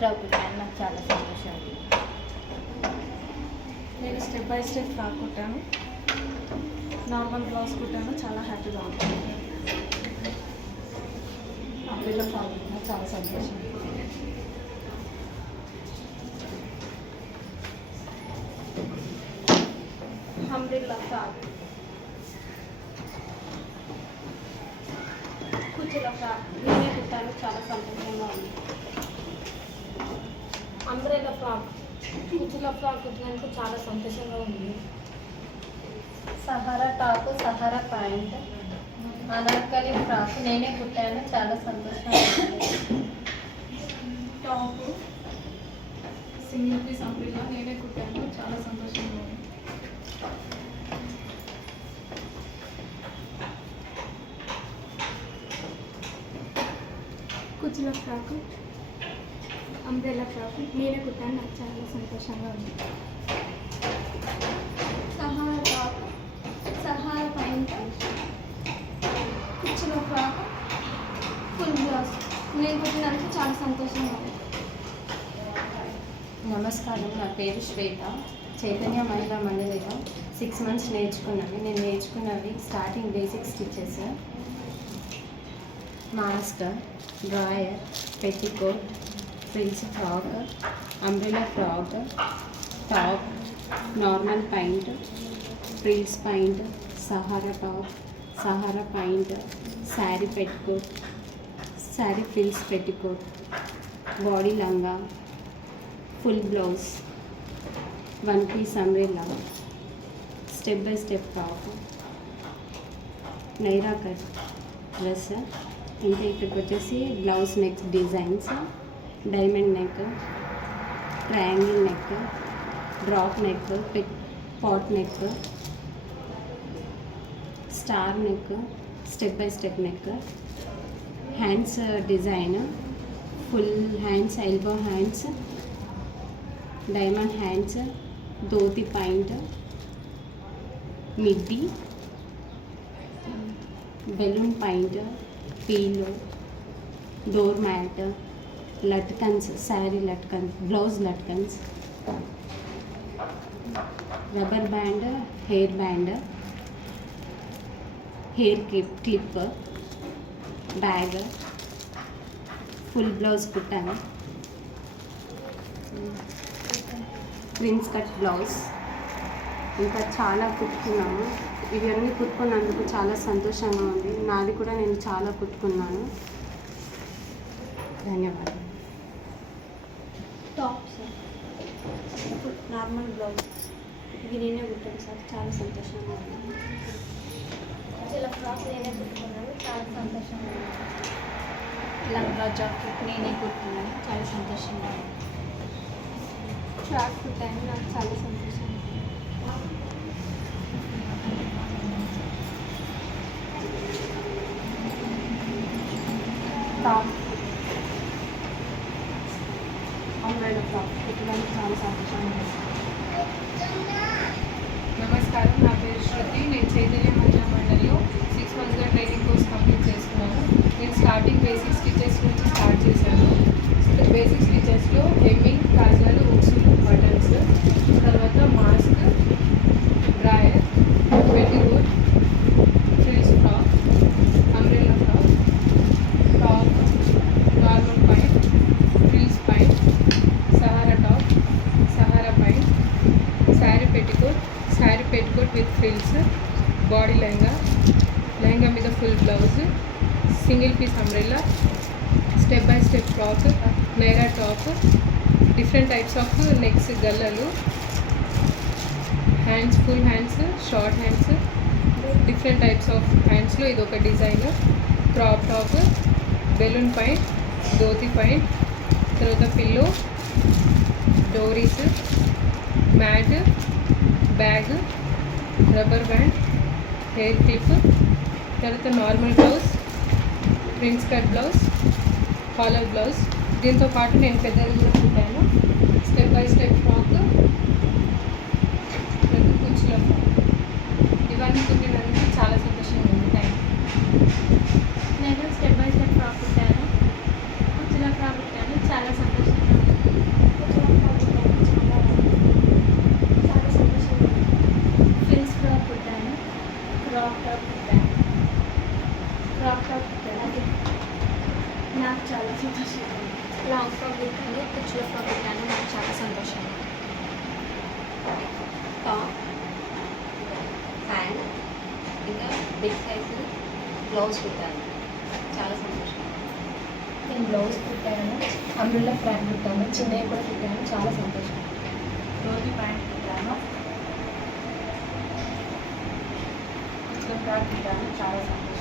Frock కుట్టాను, నాకు చాలా సంతోషం. నేను స్టెప్ బై స్టెప్ ఫ్రాక్ కుట్టాను, నార్మల్ బ్లౌజ్ కుట్టాను, చాలా హ్యాపీగా ఉంటుంది. అంబ్రెల్లా ఫ్రాక్ కుట్టినా చాలా సంతోషం. అంబ్రెల్లా ఫ్రాక్, కుర్చీల ఫ్రాక్ నేనే కుట్టాను, చాలా సంతోషంగా ఉంది. అంబ్రెల్లా ఫ్రాక్, కుర్చీల ఫ్రాక్ కుట్టినందుకు చాలా సంతోషంగా ఉంది. Sahara top, Sahara pant, Anarkali frock నేనే కుట్టాను, చాలా సంతోషంగా ఉంది. టాప్ సింగిల్ పీస్ అంబ్రెల్లా నేనే కుట్టాను, చాలా సంతోషంగా ఉంది. కుర్చీల ఫ్రాక్, అంబ్రెల్లా ఫ్రాక్ నేనే కుట్టాను, నాకు చాలా సంతోషంగా ఉంది. సహారా టాప్, సహారా ప్యాంట్, కుర్చీల ఫ్రాక్, ఫుల్ బ్లౌజ్ నేను కుట్టినందుకు చాలా సంతోషంగా ఉంది. నమస్కారం, నా పేరు శ్వేత. చైతన్య మహిళా మండలిలో 6 months నేర్చుకున్నాను. నేను నేర్చుకున్నవి starting basic stitches, master, drawer, petticoat, frills frock, umbrella frock, top, normal pant, frills pant, Sahara top, Sahara pant, sari petticoat, sari frills petticoat, body లంగా, full blouse, 1 piece umbrella, step by step top, Naira cut dress. ఇంకా ఇక్కడికి వచ్చేసి blouse neck designs, diamond neck, triangle neck, drop neck, pot neck, star neck, step by step neck, hands design, full hands, elbow hands, diamond hands, dhoti pant, middy, balloon pant, pillow, door mat, లట్కన్స్, శారీ లట్కన్స్, blouse లట్కన్స్, rubber band, hair band, hair clip, bag, full blouse కుట్టాను, prince cut blouse. ఇంకా చాలా కుట్టుకున్నాము. ఇవన్నీ కుట్టుకున్నందుకు చాలా సంతోషంగా ఉంది. నాది కూడా నేను చాలా కుట్టుకున్నాను. ధన్యవాదాలు. టాప్ సార్, నార్మల్ బ్లౌజ్ ఇది నేనే కుట్టాను సార్, చాలా సంతోషంగా ఉంది. కుర్చీల ఫ్రాక్ నేనే కుట్టుకున్నాను, చాలా సంతోషంగా ఉంది. లంగా జాకెట్ నేనే కుట్టుకున్నాను, చాలా సంతోషంగా ఉంది. ఫ్రాక్ కుట్టాను, నాకు చాలా సంతోషంగా ఉంది. టాప్, అంబ్రెల్లా ఫ్రాక్ కుట్టడానికి చాలా సంతోషంగా ఉంది. నమస్కారం, నా పేరు శృతి. నేను చైతన్య మహిళా మండలిలో 6 monthsగా ట్రైనింగ్ కోర్స్ కంప్లీట్ చేసుకున్నాను. నేను స్టార్టింగ్ బేసిక్ స్టిచెస్ నుంచి స్టార్ట్ చేశాను. బేసిక్ స్టిచెస్లో హెమ్మింగ్, కాజాలు, హుక్స్, బటన్స్, తర్వాత mask, drawer, petticoat, frills frock, umbrella frock, top, normal pant, frills pant, Sahara top, Sahara pant, sari petticoat with frills, body lehenga మీద full blouse, single piece umbrella, step by step frock, Naira top, different types of necks, గల్లలు, hands, full hands, short hands, different types of హ్యాండ్స్లో ఇది ఒక design, crop top, balloon pant, dhoti pant, తర్వాత pillow, డోరీస్, mat, bag, rubber band, hair clip, తర్వాత normal blouse, prince cut blouse, collar blouse. దీంతో పాటు నేను పెద్దది కూడా కుట్టాను, స్టెప్ బై స్టెప్ ఫ్రాక్, కుర్చీల ఫ్రాక్. ఇవన్నీ కుట్టినందుకు చాలా సంతోషంగా ఉంది. Thank you. నేను స్టెప్ బై స్టెప్ ఫ్రాక్ కుట్టాను, కుర్చీల ఫ్రాక్ కుట్టాను, చాలా సంతోషంగా ఉంది. లాంగ్ ఫ్రాక్ కుట్టాను, కుచ్చుల ఫ్రాక్ కుట్టాను. నాకు చాలా సంతోషం. టాప్, హ్యాండ్, ఇంకా బిగ్ సైజ్ బ్లౌజ్ కుట్టాను. చాలా సంతోషం. నేను బ్లౌజ్ కుట్టాను, అంబ్రెల్లా ఫ్రాక్ కుట్టాను, చిన్నవి కూడా కుట్టాను. చాలా సంతోషం. రోజు ప్యాంట్ కుట్టాను, ఫ్రాక్ కుట్టాను. చాలా సంతోషం.